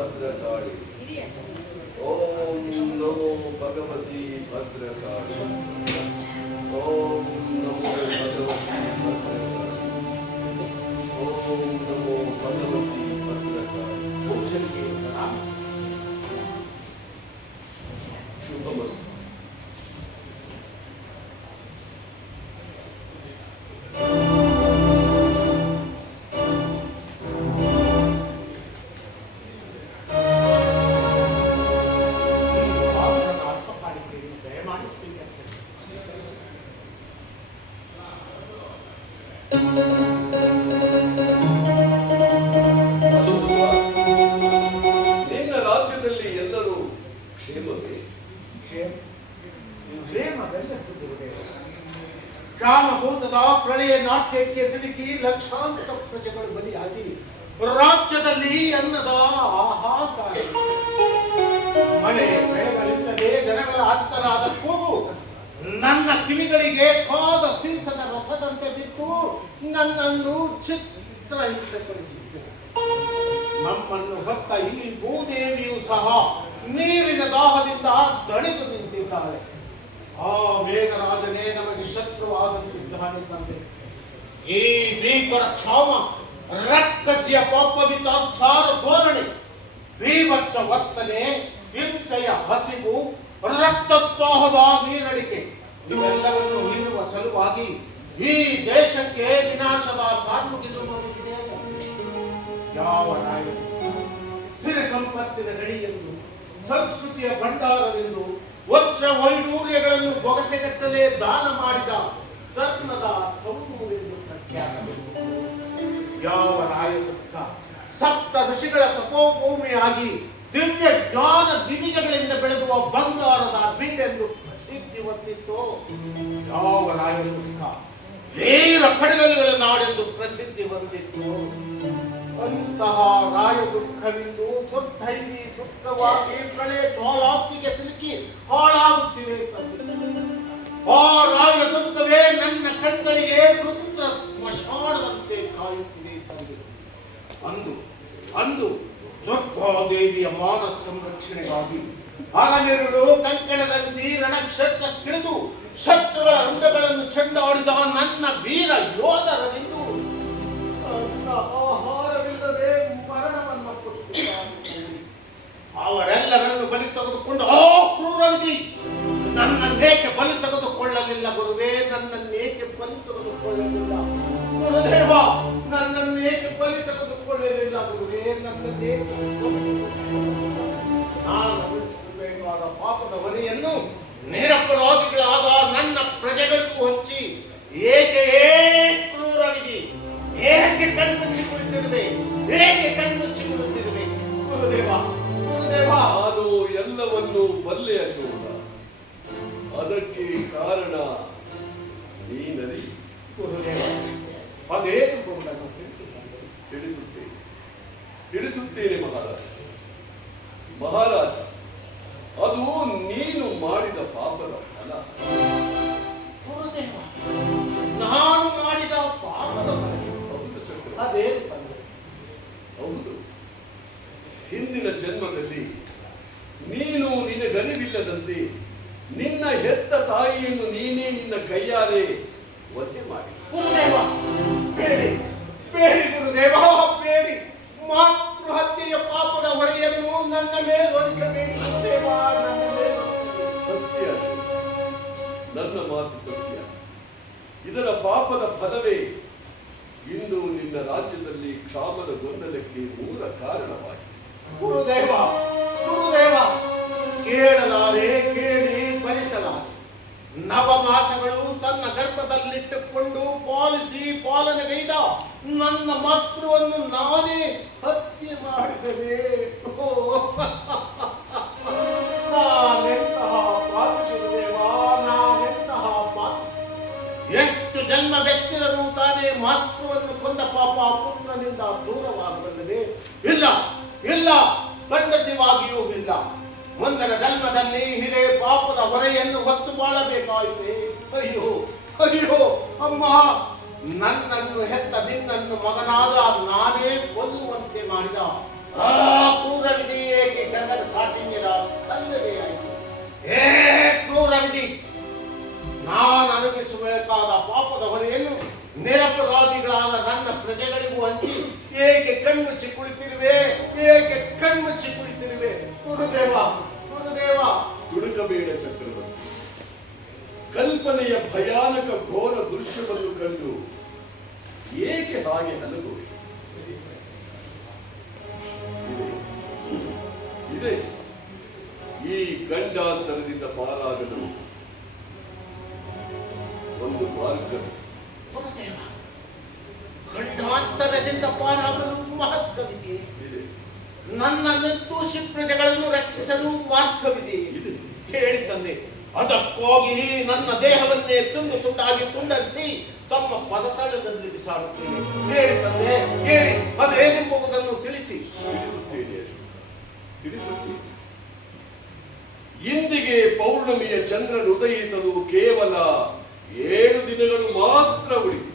ಭದ್ರಕಾಳಿ. ಓಂ ನಮೋ ಭಗವತಿ ಭದ್ರಕಾಳಿ. ಓಂ ನಮೋ ಭಗವತಿ ಭದ್ರಕಾಳಿ. ಓಂ ನಮೋ ಭಗವತಿ ಭದ್ರಕಾಳಿ. ಭೂಷಣಿಗೆ ಶುಭಮಸ್ತು. ನಿನ್ನ ರಾಜ್ಯದಲ್ಲಿ ಎಲ್ಲರೂ ಕ್ಷೇಮವೇ? ಕ್ಷಾಮಭೂತದ ಪ್ರಳಯ ನಾಟ್ಯಕ್ಕೆ ಸಿಲುಕಿ ಲಕ್ಷಾಂತರ ಪ್ರಜೆಗಳು ಬಲಿಯಾಗಿ ರಾಜ್ಯದಲ್ಲಿ ಅನ್ನದ ಹಾಹಾಕಾರ, ಮಳೆ ಬೆಳೆಗಳಿಲ್ಲದೆ ಜನಗಳ ಅರ್ಥರಾದ ಕೂಗು ನನ್ನ ಕಿವಿಗಳಿಗೆ ಕಾದ ಸೀಸದ ರಸದಂತೆ ಬಿಟ್ಟು ನನ್ನನ್ನು ಚಿತ್ರಹಿಂಸೆಪಡಿಸುತ್ತದೆ. ನಮ್ಮನ್ನು ಹೊತ್ತ ಈ ಭೂದೇವಿಯು ಸಹ ನೀರಿನ ದಾಹದಿಂದ ದಣಿದು ನಿಂತಿದ್ದಾಳೆ. ಆ ಮೇಘರಾಜನೇ ನಮಗೆ ಶತ್ರುವಾದಂತಿದ್ದಾನೆ ತಂದೆ. ಈ ಭೀಕರ ಕ್ಷಾಮ, ರಕ್ಕಸಿಯ ಪಾಪವಿತಾಚಾರ ಧೋರಣೆ, ಬೀಭತ್ಸ ವರ್ತನೆ, ಹಿಂಸೆಯ ಹಸಿವು, ರಕ್ತದಾಹದ ನೀರಡಿಕೆ ಇವೆಲ್ಲವನ್ನು ನಿಲ್ಲುವ ಸಲುವಾಗಿ ಈ ದೇಶಕ್ಕೆ ವಿನಾಶದ ಕಾರ್ಮುಗಿಲು ಮಾಡಿದೆ. ಯಾವ ನಾಯಕ ಸಿರಿ ಸಂಪತ್ತಿನ ಗಡಿಯೆಂದು, ಸಂಸ್ಕೃತಿಯ ಭಂಡಾರವೆಂದು, ವಜ್ರ ವೈಡೂರ್ಯಗಳನ್ನು ಬೊಗಸೆಗಟ್ಟಲೆ ದಾನ ಮಾಡಿದ ಧರ್ಮದ ತಮ್ಮೂರೆಂದು ಪ್ರಖ್ಯಾತವೆಂದು, ಯಾವ ನಾಯಕ ಸಪ್ತ ಋಷಿಗಳ ತಪೋಭೂಮಿಯಾಗಿ ದಿವ್ಯ ಜ್ಞಾನ ದಿವಿಜಗಳಿಂದ ಬೆಳೆದುವ ಬಂಗಾರದ ಬೀಡೆಂದು ಪ್ರಸಿದ್ಧಿ ಹೊಂದಿತ್ತು, ಯಾವ ನಾಯಕ ವೀರ ಕಡಗಲುಗಳ ನಾಡೆಂದು ಪ್ರಸಿದ್ಧಿ ಹೊಂದಿತ್ತು. ಅಂತಹ ರಾಯ ದುಃಖವಿಂದು ದುರ್ಧೈವಿ ದುಃಖವಾಗಿ ಪ್ರಳಯ ಜ್ವಾಲಾಗ್ನಿಗೆ ಸಿಲುಕಿ ಹಾಳಾಗುತ್ತಿವೆ. ಆ ರಾಯ ದುಃಖವೇ ನನ್ನ ಕಣ್ಗಳಿಗೆ ರುದ್ರ ಸ್ಮಶಾನದಂತೆ ಕಾಯುತ್ತಿದೆ ತಂದೆ. ಅಂದು ದುರ್ಗಾದೇವಿಯ ಮಾನ ಸಂರಕ್ಷಣೆಗಾಗಿ ಹಗಲಿರುಳು ಕಂಕಣ ಧರಿಸಿ ರಣಕ್ಷೇತ್ರಕ್ಕಿಳಿದು ಶತ್ರುಗಳ ರುಂಡಗಳನ್ನು ಚೆಂಡಾಡಿದ ನನ್ನ ವೀರ ಯೋಧರನಿಂದು ಆಹಾರವಿಲ್ಲದೆ ಮರಣವನ್ನಪ್ಪುತ್ತಿದ್ದಾರೆ. ಅವರೆಲ್ಲರನ್ನು ಬಲಿ ತೆಗೆದುಕೊಂಡು ಆ ಕ್ರೂರವಿಧಿ ನನ್ನನ್ನೇಕೆ ಬಲಿ ತೆಗೆದುಕೊಳ್ಳಲಿಲ್ಲ ಗುರುವೇ? ನನ್ನನ್ನೇಕೆ ಬಲಿ ತೆಗೆದುಕೊಳ್ಳಲಿಲ್ಲ ಗುರುದೇವ? ನನ್ನನ್ನೇಕೆ ಬಲಿ ತೆಗೆದುಕೊಳ್ಳಲಿಲ್ಲ ಗುರುವೇ? ನನ್ನನ್ನೇಕೆ ನಾನು ಉಳಿಸಬೇಕಾದ ಪಾಪದ ಹೊರೆಯನ್ನು ನಿರಪರಾಧಿಗಳಾದ ನನ್ನ ಪ್ರಜೆಗಳಿಗೂ ಹಂಚಿ ಏಕೆ ಕ್ರೂರವಿಧಿ? ಏಕೆ ಕಣ್ಮುಚ್ಚಿಕೊಳ್ಳುತ್ತಿರುವೆ? ಏಕೆ ಕಣ್ಮುಚ್ಚಿಕೊಳ್ಳುತ್ತಿರುವೆ ಗುರುದೇವ? ಗುರುದೇವ, ನಾನು ಎಲ್ಲವನ್ನೂ ಬಲ್ಲೆ ಅಶೋಕ. ಅದಕ್ಕೆ ಕಾರಣ ನೀನರಿ. ಗುರುದೇವ, ಅದೇನು ಗೊಂಡನ್ನು ತಿಳಿಸುತ್ತೇನೆ ಮಹಾರಾಜ. ಅದು ನೀನು ಮಾಡಿದ ಪಾಪದ ಫಲ. ಗುರುದೇವ, ನಾನು ಮಾಡಿದ ಪಾಪದ ಫಲ? ಹೌದು ಚಕ್ರ, ಅದೇನು ತಂದೆ? ಹೌದು. ಹಿಂದಿನ ಜನ್ಮದಲ್ಲಿ ನೀನು ನಿನಗರಿವಿಲ್ಲದಂತೆ ನಿನ್ನ ಹೆತ್ತ ತಾಯಿಯನ್ನು ನೀನೇ ನಿನ್ನ ಕೈಯಾರೆ ವಧೆ ಮಾಡಿ. ಗುರುದೇವ, ಬೇಡಿ ಬೇಡಿ ಗುರುದೇವ, ಬೇಡಿ. ಮಾತೃ ಹತ್ಯೆಯ ಪಾಪದ ಹೊರೆಯನ್ನು ನನ್ನ ಮೇಲೆ ಹೊರಿಸಬೇಡಿ ಗುರುದೇವ, ನನ್ನ ಮೇಲೆ. ಸತ್ಯ, ನನ್ನ ಮಾತು ಸತ್ಯ. ಇದರ ಪಾಪದ ಫಲವೇ ಇಂದು ನಿನ್ನ ರಾಜ್ಯದಲ್ಲಿ ಕ್ಷಾಮದ ಗೊಂದಲಕ್ಕೆ ಮೂಲ ಕಾರಣವಾಗಿದೆ. ಗುರುದೇವ, ಗುರುದೇವ, ಕೇಳಲಾರೆ, ಕೇಳಿ ಭರಿಸಲಾರೆ. ನವಮಾಸಗಳು ತನ್ನ ಗರ್ಭದಲ್ಲಿಟ್ಟುಕೊಂಡು ಪಾಲನೆಗೈದ ನನ್ನ ಮಾತೃವನ್ನು ನಾನೇ ಹತ್ಯೆ ಮಾಡಿದರೆ ನಾನೆಂತಹ ಪಾಪಿಸುದೇವ, ನಾನೆಂತಹ ಪಾಪಿ. ಎಷ್ಟು ಜನ್ಮ ವ್ಯಕ್ತಿರರು ತಾನೇ ಮಾತೃವನ್ನು ಕೊಂದ ಪಾಪ ಪುತ್ರನಿಂದ ದೂರವಾಗಬಲ್ಲದೆ? ಇಲ್ಲ ಇಲ್ಲ, ಖಂಡಿತವಾಗಿಯೂ ಇಲ್ಲ. ಮುಂದಿನ ಜನ್ಮದಲ್ಲಿ ಹಿರೇ ಪಾಪದ ಹೊರೆಯನ್ನು ಹೊತ್ತು ಬಾಳಬೇಕಾಯಿತೆ. ಅಯ್ಯೋ ಅಯ್ಯೋ ಅಮ್ಮ, ನನ್ನನ್ನು ಹೆತ್ತ ನಿನ್ನನ್ನು ಮಗನಾದ ನಾನೇ ಕೊಲ್ಲುವಂತೆ ಮಾಡಿದ ಆ ಕ್ರೂರವಿಧಿ ಜಗದ ಕಾಠಿಣ್ಯದ ಅಲ್ಲವೇ ಆಯಿತು. ಏ ಕ್ರೂರ ವಿಧಿ, ನಾನು ಅನುಭವಿಸಬೇಕಾದ ಪಾಪದ ಹೊರೆಯನ್ನು ನಿರಪರಾಧಿಗಳಾದ ನನ್ನ ಪ್ರಜೆಗಳಿಗೂ ಹಂಚಿ ಏಕೆ ಕಣ್ಮುಚ್ಚಿ ಕುಳಿತಿರುವೆ? ಏಕೆ ಕಣ್ಮುಚ್ಚಿ ಕುಳಿತಿರುವೆ? ಗುರುದೇವ, ಗುರುದೇವ. ತುಡುಕಬೇಡ ಚಕ್ರವರ್ತಿ. ಕಲ್ಪನೆಯ ಭಯಾನಕ ಘೋರ ದೃಶ್ಯವನ್ನು ಕಂಡು ಏಕೆ ಹಾಗೆ ಹಲಗುವೆ? ಇದೆ ಈ ಗಂಡಾಂತರದಿಂದ ಪಾರಾಗಲು ಒಂದು ಮಾರ್ಗವಿದೆ. ಗುರುದೇವ, ಗಂಡಾಂತರದಿಂದ ಪಾರಾಗಲು ಮಾರ್ಗವಿದೆ. ನನ್ನ ನಿರ್ದೋಷಿ ಪ್ರಜೆಗಳನ್ನು ರಕ್ಷಿಸಲು ಮಾರ್ಗವಿದೆ. ಹೇಳಿ ತಂದೆ, ಅದಕ್ಕಾಗಿ ನನ್ನ ದೇಹವನ್ನೇ ತುಂಡು ತುಂಡಾಗಿ ತುಂಡರಿಸಿ ತಮ್ಮ ಪದತಳದಲ್ಲಿ ಬಿಸಾಡುತ್ತೇನೆ. ಹೇಳಿ ತಂದೆ, ಹೇಳಿ, ಅದೇನೆಂಬುದನ್ನು ತಿಳಿಸಿ. ತಿಳಿಸುತ್ತೇನೆ. ಇಂದಿಗೆ ಪೌರ್ಣಮಿಯ ಚಂದ್ರನು ಉದಯಿಸಲು ಕೇವಲ 7 ದಿನಗಳು ಮಾತ್ರ ಉಳಿದಿದೆ.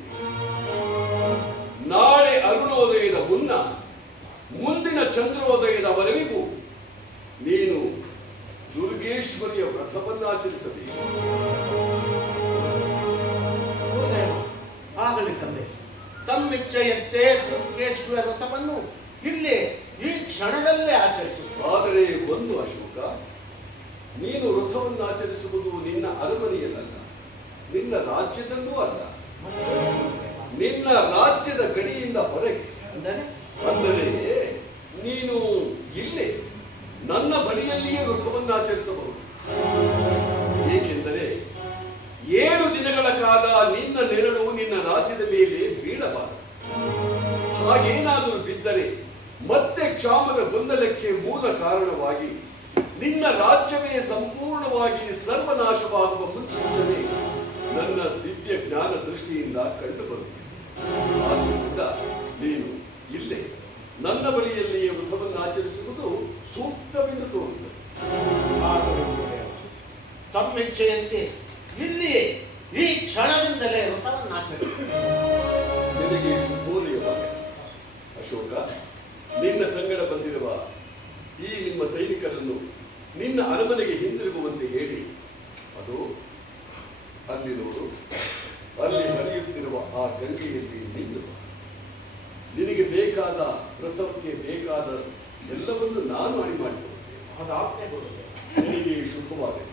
ನಾಳೆ ಅರುಣೋದಯದ ಮುನ್ನ ಮುಂದಿನ ಚಂದ್ರೋದಯದವರೆಗೂ ನೀನು ದುರ್ಗೇಶ್ವರಿಯ ವ್ರತವನ್ನಾಚರಿಸಬೇಕು. ಆಗಲಿ ತಂದೆ, ತಮ್ಮಿಚ್ಛೆಯಂತೆ ದುರ್ಗೇಶ್ವರ ವ್ರತವನ್ನು ಇಲ್ಲೇ ಈ ಕ್ಷಣದಲ್ಲೇ ಆಚರಿಸುತ್ತೆ. ಆದರೆ ಒಂದು ಅಶೋಕ, ನೀನು ವ್ರತವನ್ನು ಆಚರಿಸುವುದು ನಿನ್ನ ಅರಮನೆಯಲ್ಲ, ನಿನ್ನ ರಾಜ್ಯದಲ್ಲೂ ಅಲ್ಲ, ನಿನ್ನ ರಾಜ್ಯದ ಗಡಿಯಿಂದ ಹೊರಗೆ. ಅಂದರೆ ನೀನು ಇಲ್ಲೇ ನನ್ನ ಬಳಿಯಲ್ಲಿಯೇ ವ್ರತವನ್ನು ಆಚರಿಸಬಹುದು. ಏಕೆಂದರೆ 7 ದಿನಗಳ ಕಾಲ ನಿನ್ನ ನೆರಳು ನಿನ್ನ ರಾಜ್ಯದ ಮೇಲೆ ಬೀಳಬಾರದು. ಹಾಗೇನಾದರೂ ಬಿದ್ದರೆ ಮತ್ತೆ ಕ್ಷಾಮದ ಗೊಂದಲಕ್ಕೆ ಮೂಲ ಕಾರಣವಾಗಿ ನಿನ್ನ ರಾಜ್ಯವೇ ಸಂಪೂರ್ಣವಾಗಿ ಸರ್ವನಾಶವಾಗುವ ಮುನ್ಸೂಚನೆ ನನ್ನ ದಿವ್ಯ ಜ್ಞಾನ ದೃಷ್ಟಿಯಿಂದ ಕಂಡುಬರುತ್ತದೆ. ಆದ್ದರಿಂದ ನೀನು ಇಲ್ಲೇ ನನ್ನ ಬಳಿಯಲ್ಲಿಯೇ ವ್ರತವನ್ನು ಆಚರಿಸುವುದು ಸೂಕ್ತವೆಂದು ತೋರುತ್ತದೆ. ತಮ್ಮಿಚ್ಛೆಯಂತೆ ಇಲ್ಲಿಯೇ ಈ ಕ್ಷಣದಿಂದಲೇ ವ್ರತವನ್ನು ಆಚರಿಸುತ್ತದೆ. ನಿನಗೆ ಶುಭೋದಯವಾಗ ಅಶೋಕ. ನಿನ್ನ ಸಂಗಡ ಬಂದಿರುವ ಈ ನಿಮ್ಮ ಸೈನಿಕರನ್ನು ನಿನ್ನ ಅರಮನೆಗೆ ಹಿಂದಿರುಗುವಂತೆ ಹೇಳಿ, ಅದು ಅಲ್ಲಿ ನೋಡು, ಅಲ್ಲಿ ಹರಿಯುತ್ತಿರುವ ಆ ಗಂಗೆಯಲ್ಲಿ ನಿಲ್ಲು. ನಿನಗೆ ಬೇಕಾದ ವ್ರತಕ್ಕೆ ಬೇಕಾದ ಎಲ್ಲವನ್ನು ನಾನು ಅಣಿ ಮಾಡಿಕೊಡುತ್ತೇನೆ. ಅದಾಜ್ಞೆ ಕೊಡುತ್ತೇನೆ. ನಿನಗೆ ಶುಭವಾಗಲಿ.